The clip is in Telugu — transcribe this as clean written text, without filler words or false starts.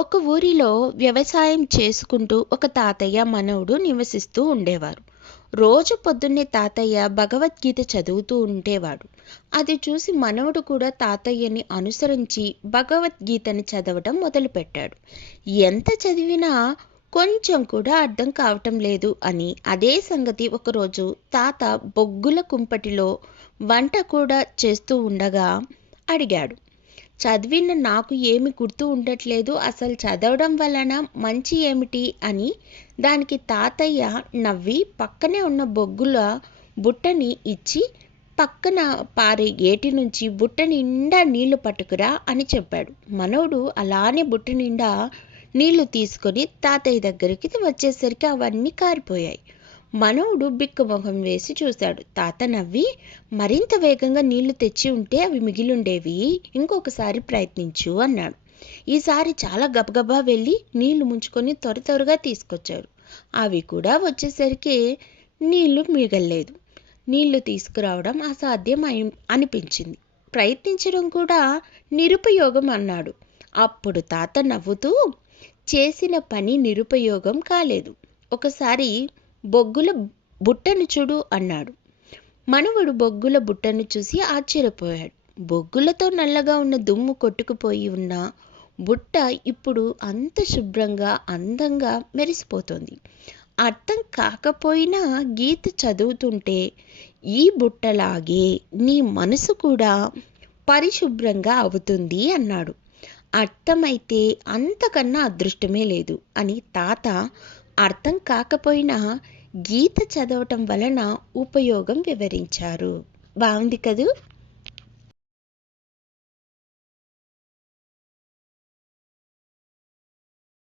ఒక ఊరిలో వ్యవసాయం చేసుకుంటూ ఒక తాతయ్య మనవడు నివసిస్తూ ఉండేవారు. రోజు పొద్దున్నే తాతయ్య భగవద్గీత చదువుతూ ఉండేవాడు. అది చూసి మనవడు కూడా తాతయ్యని అనుసరించి భగవద్గీతని చదవడం మొదలుపెట్టాడు. ఎంత చదివినా కొంచెం కూడా అర్థం కావటం లేదు అని అదే సంగతి ఒకరోజు తాత బొగ్గుల కుంపటిలో వంట కూడా చేస్తూ ఉండగా అడిగాడు. చదివిన నాకు ఏమి గుర్తు ఉండట్లేదు, అసలు చదవడం వలన మంచి ఏమిటి అని. దానికి తాతయ్య నవ్వి పక్కనే ఉన్న బొగ్గుల బుట్టని ఇచ్చి పక్కన పారే ఏటి నుంచి బుట్ట నిండా నీళ్లు పట్టుకురా అని చెప్పాడు. మనవడు అలానే బుట్ట నిండా నీళ్లు తీసుకొని తాతయ్య దగ్గరికి వచ్చేసరికి అవన్నీ కారిపోయాయి. మనవడు బిక్కమొహం వేసి చూశాడు. తాత నవ్వి, మరింత వేగంగా నీళ్లు తెచ్చి ఉంటే అవి మిగిలుండేవి, ఇంకొకసారి ప్రయత్నించు అన్నాడు. ఈసారి చాలా గబగబా వెళ్ళి నీళ్లు ముంచుకొని త్వరగా తీసుకొచ్చారు. అవి కూడా వచ్చేసరికి నీళ్లు మిగల్లేదు. నీళ్లు తీసుకురావడం అసాధ్యం అనిపించింది. ప్రయత్నించడం కూడా నిరుపయోగం అన్నాడు. అప్పుడు తాత నవ్వుతూ, చేసిన పని నిరుపయోగం కాలేదు, ఒకసారి బొగ్గుల బుట్టను చూడు అన్నాడు. మనవడు బొగ్గుల బుట్టను చూసి ఆశ్చర్యపోయాడు. బొగ్గులతో నల్లగా ఉన్న దుమ్ము కొట్టుకుపోయి ఉన్న బుట్ట ఇప్పుడు అంత శుభ్రంగా అందంగా మెరిసిపోతుంది. అర్థం కాకపోయినా గీత చదువుతుంటే ఈ బుట్టలాగే నీ మనసు కూడా పరిశుభ్రంగా అవుతుంది అన్నాడు. అర్థమైతే అంతకన్నా అదృష్టమే లేదు అని తాత అర్థం కాకపోయినా గీత చదవటం వలన ఉపయోగం వివరించారు. బాగుంది కదూ?